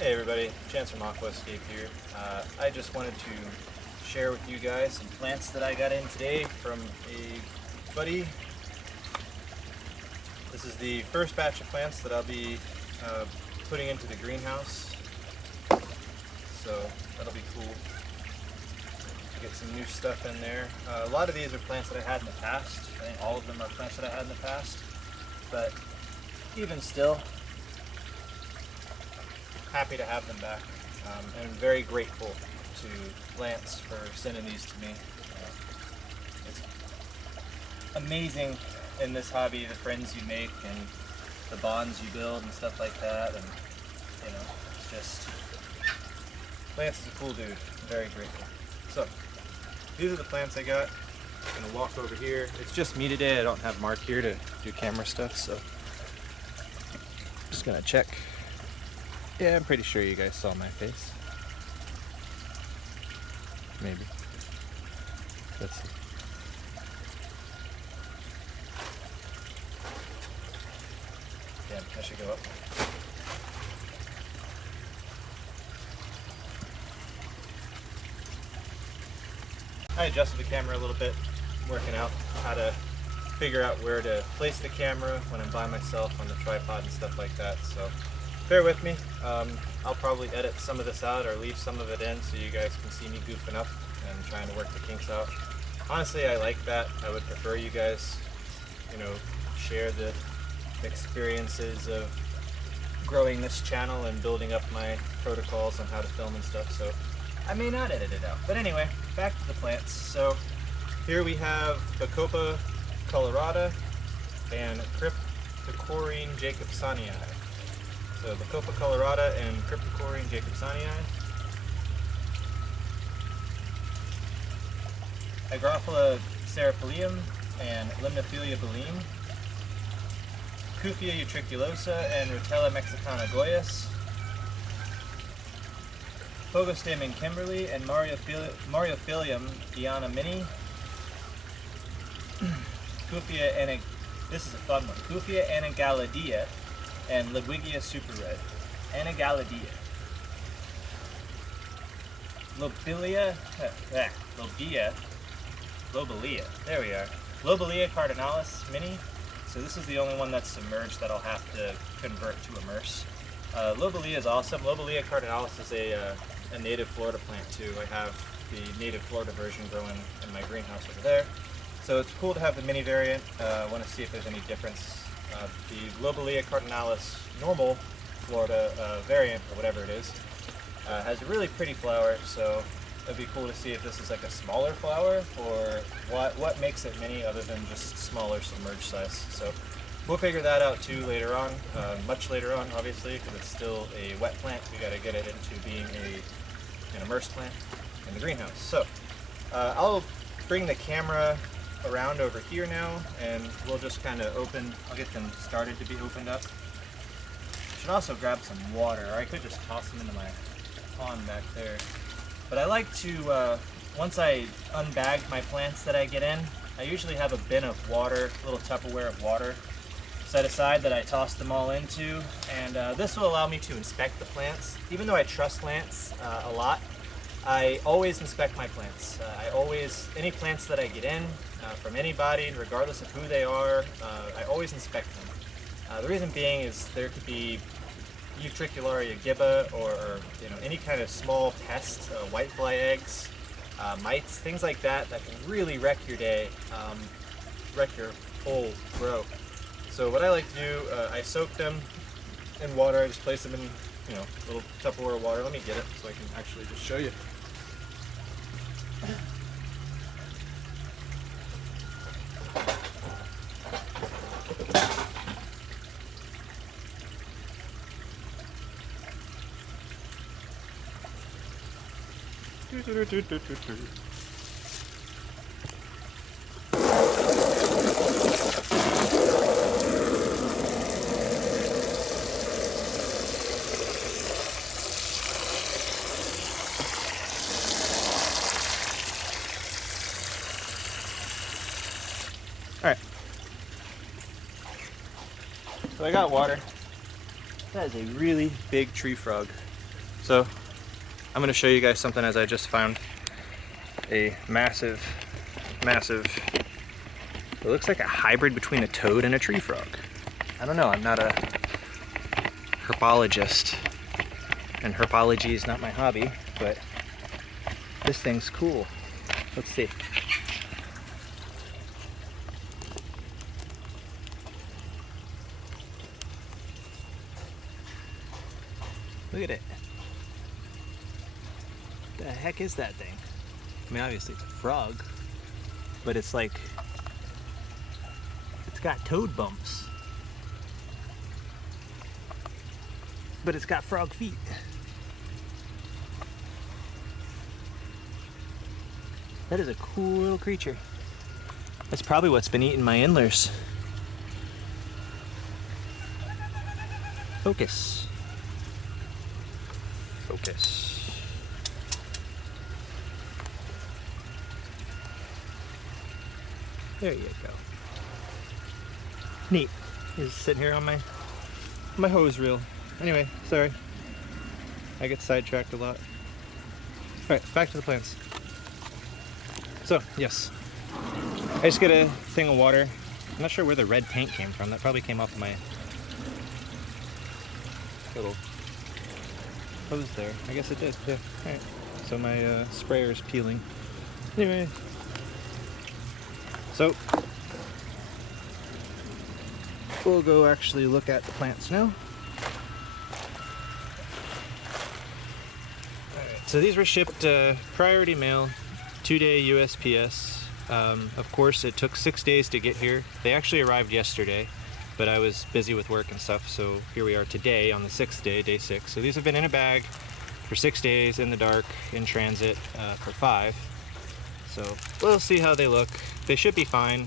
Hey everybody, Chance from Aquascape here. I just wanted to share with you guys some plants that I got in today from a buddy. This is the first batch of plants that I'll be putting into the greenhouse, so that'll be cool to get some new stuff in there. A lot of these are plants that I had in the past. I think all of them are plants that I had in the past, but even still, happy to have them back, and I'm very grateful to Lance for sending these to me. It's amazing in this hobby the friends you make and the bonds you build and stuff like that, and you know, it's just, Lance is a cool dude. I'm very grateful. So these are the plants I got. I'm gonna walk over here. It's just me today. I don't have Mark here to do camera stuff, so just gonna check. Yeah, I'm pretty sure you guys saw my face. Maybe. Let's see. Damn, I should go up. I adjusted the camera a little bit, working out how to figure out where to place the camera when I'm by myself on the tripod and stuff like that, so bear with me. I'll probably edit some of this out or leave some of it in so you guys can see me goofing up and trying to work the kinks out. Honestly, I like that. I would prefer you guys, share the experiences of growing this channel and building up my protocols on how to film and stuff, so I may not edit it out. But anyway, back to the plants. So here we have Bacopa colorata and Cryptocoryne jacobsonii. So Bacopa colorata and Cryptocoryne jacobsonii. Agrophila seripallium and Limnophilia baleen. Kufia utriculosa and Rotella mexicana goyas. Phogostem Kimberly and Mariophilium Diana mini. This is a fun one. Kufia anagaladia and Ludwigia super red. Anagaladia. Lobelia. There we are. Lobelia cardinalis mini. So this is the only one that's submerged that I'll have to convert to immerse. Lobelia is awesome. Lobelia cardinalis is a native Florida plant too. I have the native Florida version growing in my greenhouse over there. So it's cool to have the mini variant. I want to see if there's any difference. The Lobelia cardinalis normal Florida variant, or whatever it is, has a really pretty flower, so it'd be cool to see if this is like a smaller flower or what makes it mini other than just smaller submerged size. So we'll figure that out too later on, much later on obviously, because it's still a wet plant. We got to get it into being an immersed plant in the greenhouse. So I'll bring the camera around over here now, and we'll just kind of I'll get them started to be opened up. Should also grab some water, or I could just toss them into my pond back there. But I like to, once I unbag my plants that I get in, I usually have a bin of water, a little Tupperware of water set aside that I toss them all into, and this will allow me to inspect the plants. Even though I trust Lance a lot, I always inspect my plants. Any plants that I get in from anybody, regardless of who they are, I always inspect them. The reason being is there could be Utricularia gibba or any kind of small pest, whitefly eggs, mites, things like that can really wreck your day, wreck your whole grow. So what I like to do, I soak them in water. I just place them in little Tupperware water. Let me get it so I can actually just show you. Alright. So I got water. That is a really big tree frog. So I'm gonna show you guys something as I just found a massive, it looks like a hybrid between a toad and a tree frog. I don't know, I'm not a herpologist, and herpology is not my hobby, but this thing's cool. Let's see. Look at it. What the heck is that thing? I mean, obviously it's a frog, but it's like, it's got toad bumps. But it's got frog feet. That is a cool little creature. That's probably what's been eating my antlers. Focus. Focus. There you go. Neat. He's sitting here on my hose reel. Anyway, sorry. I get sidetracked a lot. Alright, back to the plants. So, yes. I just get a thing of water. I'm not sure where the red paint came from. That probably came off my little hose there. I guess it did, yeah. Alright. So my sprayer is peeling. Anyway. So, we'll go actually look at the plants now. Alright, so these were shipped priority mail, 2-day USPS. Of course, it took 6 days to get here. They actually arrived yesterday, but I was busy with work and stuff, so here we are today on the 6th day, day 6. So these have been in a bag for 6 days, in the dark, in transit for 5. So we'll see how they look. They should be fine.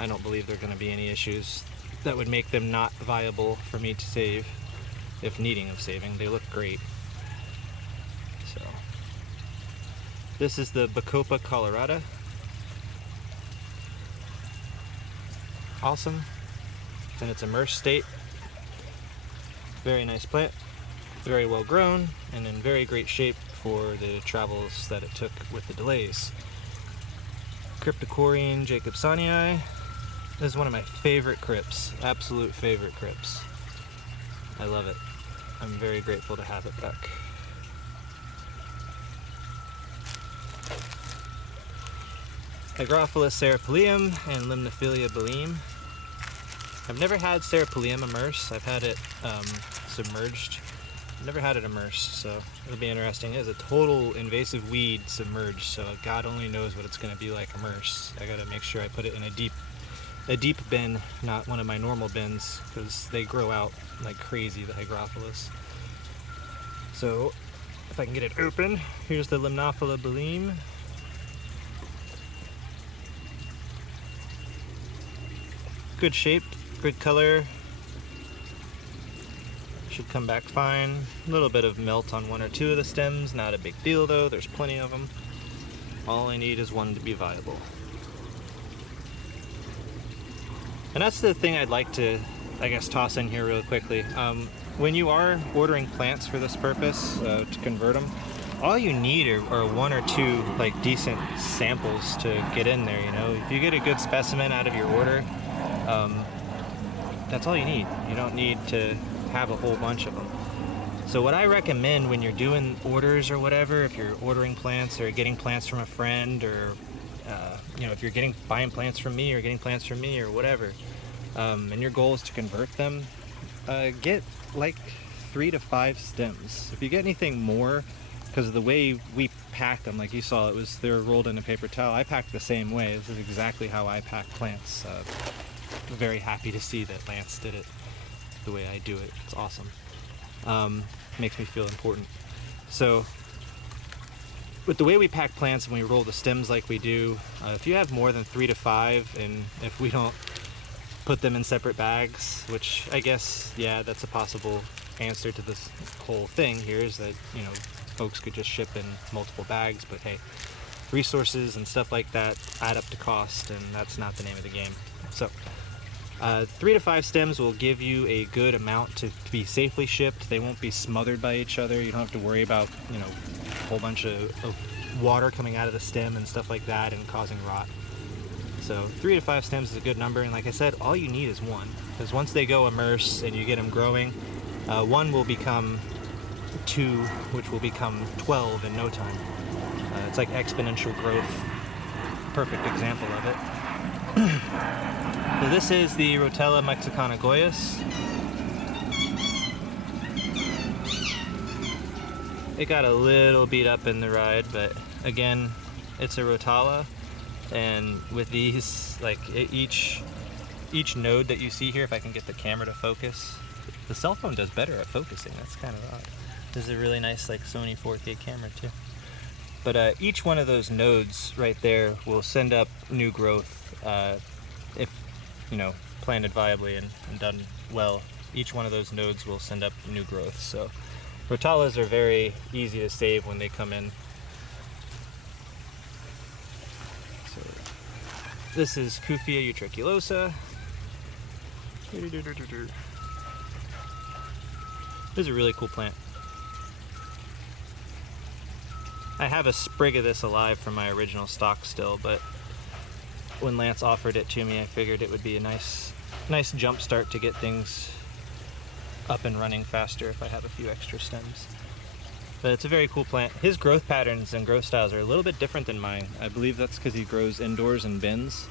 I don't believe there are going to be any issues that would make them not viable for me to save, if needing of saving. They look great. So this is the Bacopa colorata. Awesome. In its immersed state. Very nice plant. Very well grown and in very great shape for the travels that it took with the delays. Cryptocoryne jacobsonii. This is one of my favorite crypts. Absolute favorite crypts. I love it. I'm very grateful to have it back. Hygrophilus seripallium and Limnophilia belleme. I've never had seripallium immerse. I've had it submerged. I've never had it immersed, so it'll be interesting. It is a total invasive weed submerged, so God only knows what it's going to be like immersed. I gotta make sure I put it in a deep bin, not one of my normal bins, because they grow out like crazy, the Hygrophilus. So if I can get it open, here's the Limnophilia belleme. Good shape, good color. Should come back fine. A little bit of melt on 1 or 2 of the stems, not a big deal though, there's plenty of them. All I need is one to be viable. And that's the thing I'd like to, I guess, toss in here real quickly. When you are ordering plants for this purpose, to convert them, all you need are 1 or 2 like decent samples to get in there, you know. If you get a good specimen out of your order, that's all you need. You don't need to have a whole bunch of them. So what I recommend when you're doing orders or whatever, if you're ordering plants or getting plants from a friend, or you know, if you're buying plants from me or getting plants from me or whatever, and your goal is to convert them, get like 3 to 5 stems. If you get anything more, because of the way we pack them, like you saw, they were rolled in a paper towel. I packed the same way. This is exactly how I pack plants. Very happy to see that Lance did it the way I do it. It's awesome. Makes me feel important. So with the way we pack plants and we roll the stems like we do, if you have more than 3 to 5, and if we don't put them in separate bags, which I guess, yeah, that's a possible answer to this whole thing here, is that, you know, folks could just ship in multiple bags, but hey, resources and stuff like that add up to cost, and that's not the name of the game. So 3 to 5 stems will give you a good amount to be safely shipped. They won't be smothered by each other. You don't have to worry about, you know, a whole bunch of water coming out of the stem and stuff like that and causing rot. So 3 to 5 stems is a good number, and like I said, all you need is one, because once they go immerse and you get them growing, one will become 2, which will become 12 in no time. It's like exponential growth. Perfect example of it. So this is the Rotella mexicana Goyas. It got a little beat up in the ride, but again, it's a Rotella, and with these, like each node that you see here, if I can get the camera to focus, the cell phone does better at focusing. That's kind of odd. This is a really nice like Sony 4K camera too. But each one of those nodes right there will send up new growth if, you know, planted viably and done well. Each one of those nodes will send up new growth. So Rotellas are very easy to save when they come in. So this is Kufia utriculosa. This is a really cool plant. I have a sprig of this alive from my original stock still, but when Lance offered it to me, I figured it would be a nice jump start to get things up and running faster if I have a few extra stems. But it's a very cool plant. His growth patterns and growth styles are a little bit different than mine. I believe that's because he grows indoors in bins.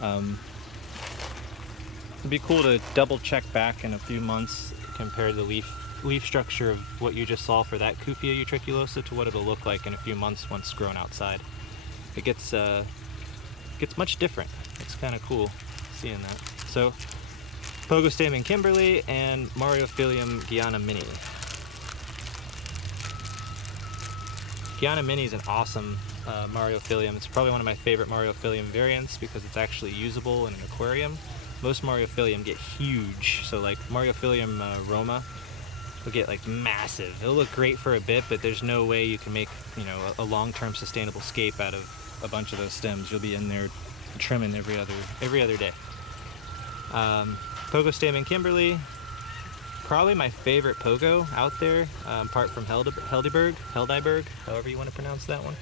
It'd be cool to double check back in a few months, compare the leaf structure of what you just saw for that Kufia utriculosa to what it'll look like in a few months once grown outside. It gets much different. It's kind of cool seeing that. So Pogostamen Kimberly and Mauriophyllum Guiana Mini. Guiana Mini is an awesome Mauriophyllum. It's probably one of my favorite Mauriophyllum variants because it's actually usable in an aquarium. Most Mauriophyllum get huge, so like Mauriophyllum Roma will get like massive. It'll look great for a bit, but there's no way you can make, you know, a long-term sustainable scape out of a bunch of those stems. You'll be in there trimming every other day. Pogostamen Kimberly, probably my favorite pogo out there, apart from Heldiberg, however you want to pronounce that one.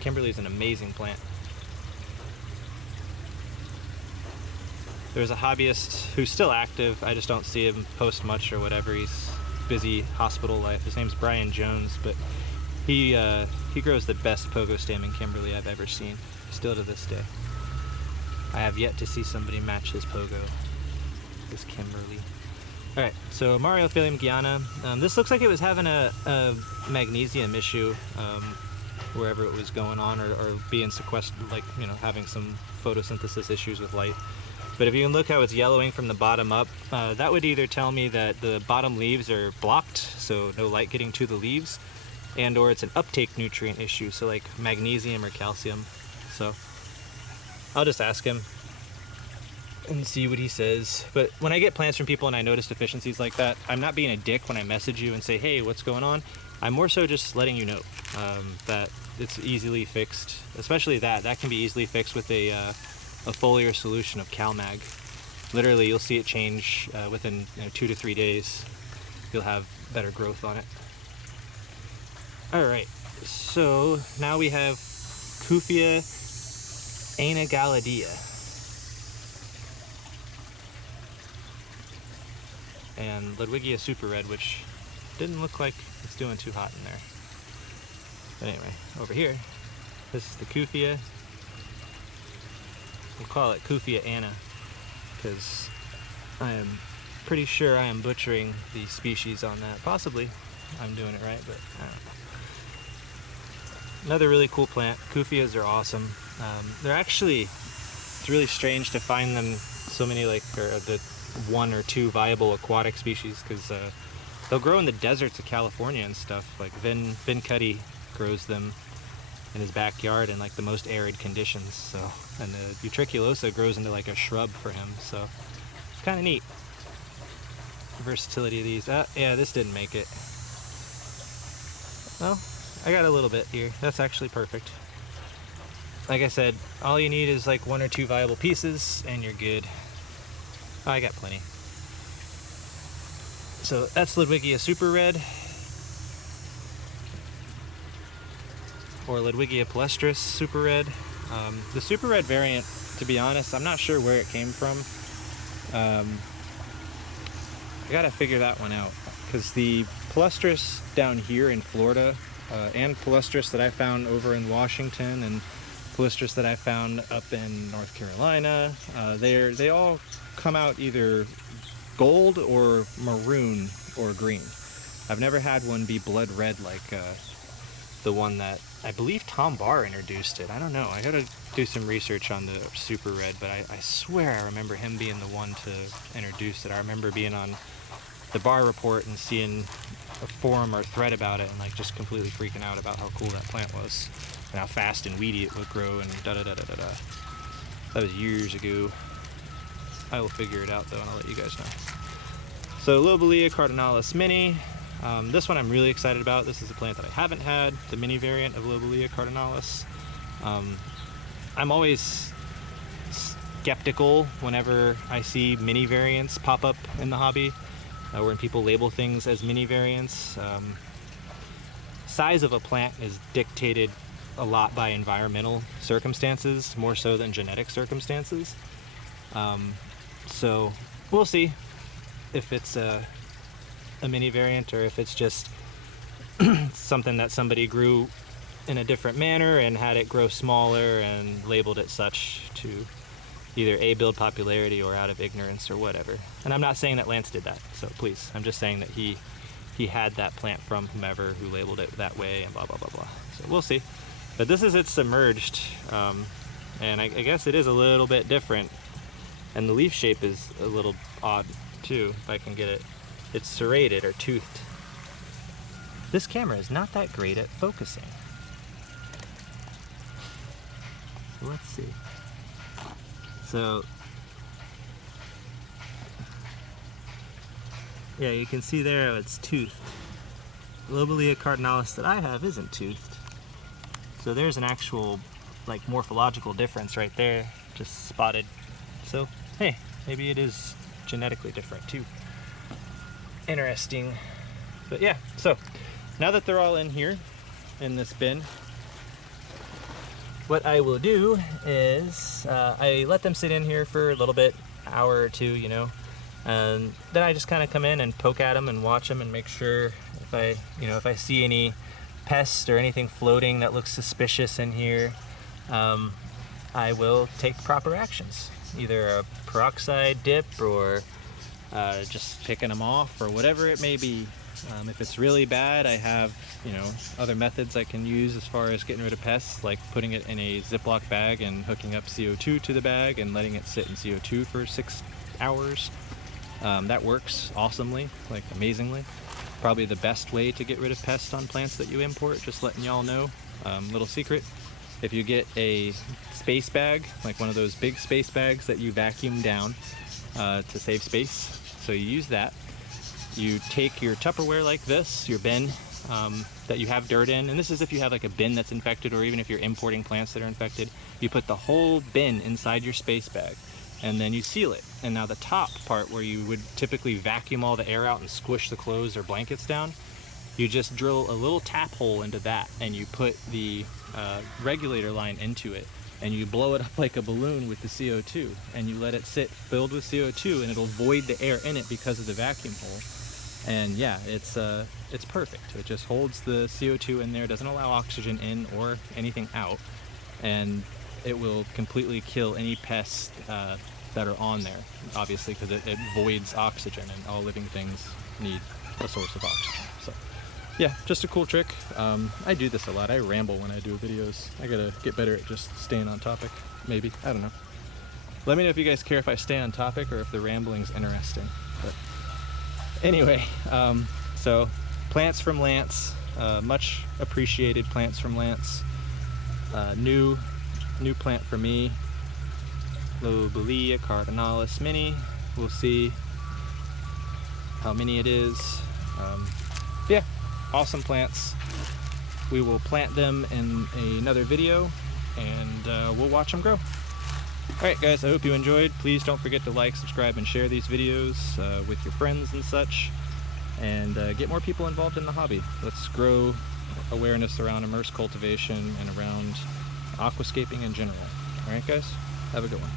Kimberly is an amazing plant. There's a hobbyist who's still active. I just don't see him post much or whatever. He's busy hospital life. His name's Brian Jones, but he grows the best Pogostamen Kimberly I've ever seen, still to this day. I have yet to see somebody match his pogo, this Kimberly. All right, so Mauriophyllum Guiana. This looks like it was having a magnesium issue wherever it was going on, or being sequestered, like, you know, having some photosynthesis issues with light. But if you can look how it's yellowing from the bottom up, that would either tell me that the bottom leaves are blocked, so no light getting to the leaves, and or it's an uptake nutrient issue, so like magnesium or calcium. So I'll just ask him and see what he says. But when I get plants from people and I notice deficiencies like that, I'm not being a dick when I message you and say, hey, what's going on? I'm more so just letting you know that it's easily fixed, especially that can be easily fixed with a foliar solution of CalMag. Literally, you'll see it change within 2 to 3 days. You'll have better growth on it. All right, so now we have Kufia Anagaladia. And Ludwigia Super Red, which didn't look like it's doing too hot in there. But anyway, over here, this is the Kufia. We'll call it Kufia Anna, because I am pretty sure I am butchering the species on that. Possibly I'm doing it right, but I don't know. Another really cool plant. Kufias are awesome. They're actually, it's really strange to find them so many, like, or the 1 or 2 viable aquatic species, because they'll grow in the deserts of California and stuff. Like Vin Cuddy grows them in his backyard in like the most arid conditions. So, and the utriculosa grows into like a shrub for him. So it's kind of neat. The versatility of these. Yeah, this didn't make it. Well, I got a little bit here. That's actually perfect. like I said, all you need is like 1 or 2 viable pieces and you're good. Oh, I got plenty. So that's Ludwigia Super Red, or Ludwigia Palestris Super Red. The Super Red variant, to be honest, I'm not sure where it came from. I gotta figure that one out, because the Palestris down here in Florida, and Palestris that I found over in Washington, and Palestris that I found up in North Carolina, they all come out either gold or maroon or green. I've never had one be blood red like the one that I believe Tom Barr introduced it. I don't know. I gotta do some research on the Super Red, but I swear I remember him being the one to introduce it. I remember being on the Barr Report and seeing a forum or thread about it and like just completely freaking out about how cool that plant was and how fast and weedy it would grow and da-da-da-da-da-da. That was years ago. I will figure it out though, and I'll let you guys know. So Lobelia cardinalis mini. This one I'm really excited about. This is a plant that I haven't had, the mini variant of Lobelia cardinalis. I'm always skeptical whenever I see mini variants pop up in the hobby, when people label things as mini variants. Size of a plant is dictated a lot by environmental circumstances, more so than genetic circumstances. So we'll see if it's a mini variant or if it's just something that somebody grew in a different manner and had it grow smaller and labeled it such to either A, build popularity, or out of ignorance or whatever. And I'm not saying that Lance did that, so please, I'm just saying that he had that plant from whomever who labeled it that way and blah blah blah blah. So we'll see. But this is its submerged, and I guess it is a little bit different, and the leaf shape is a little odd too, if I can get it. It's serrated or toothed. This camera is not that great at focusing. Let's see. So, yeah, you can see there it's toothed. Lobelia cardinalis that I have isn't toothed. So there's an actual, like, morphological difference right there, just spotted. So, hey, maybe it is genetically different too. Interesting. But yeah, so now that they're all in here in this bin, what I will do is I let them sit in here for a little bit, hour or two, you know, and then I just kind of come in and poke at them and watch them and make sure if I see any pests or anything floating that looks suspicious in here, I will take proper actions, either a peroxide dip or just picking them off or whatever it may be. If it's really bad, I have, other methods I can use as far as getting rid of pests, like putting it in a Ziploc bag and hooking up CO2 to the bag and letting it sit in CO2 for 6 hours. That works awesomely, like amazingly. Probably the best way to get rid of pests on plants that you import, just letting y'all know. Little secret, if you get a space bag, like one of those big space bags that you vacuum down to save space, so you use that. You take your Tupperware like this, your bin that you have dirt in, and this is if you have like a bin that's infected, or even if you're importing plants that are infected, you put the whole bin inside your space bag and then you seal it. And now the top part where you would typically vacuum all the air out and squish the clothes or blankets down, you just drill a little tap hole into that and you put the regulator line into it and you blow it up like a balloon with the CO2 and you let it sit filled with CO2 and it'll void the air in it because of the vacuum hole. And yeah, it's perfect. It just holds the CO2 in there, doesn't allow oxygen in or anything out, and it will completely kill any pests that are on there, obviously, because it voids oxygen, and all living things need a source of oxygen. So yeah, just a cool trick. I do this a lot. I ramble when I do videos. I gotta get better at just staying on topic, maybe. I don't know. Let me know if you guys care if I stay on topic or if the rambling's interesting. But anyway, so plants from Lance, much appreciated plants from Lance. New plant for me, Lobelia cardinalis mini. We'll see how many it is. Yeah, awesome plants. We will plant them in another video and we'll watch them grow. Alright guys, I hope you enjoyed. Please don't forget to like, subscribe, and share these videos with your friends and such, and get more people involved in the hobby. Let's grow awareness around immerse cultivation and around aquascaping in general. Alright guys, have a good one.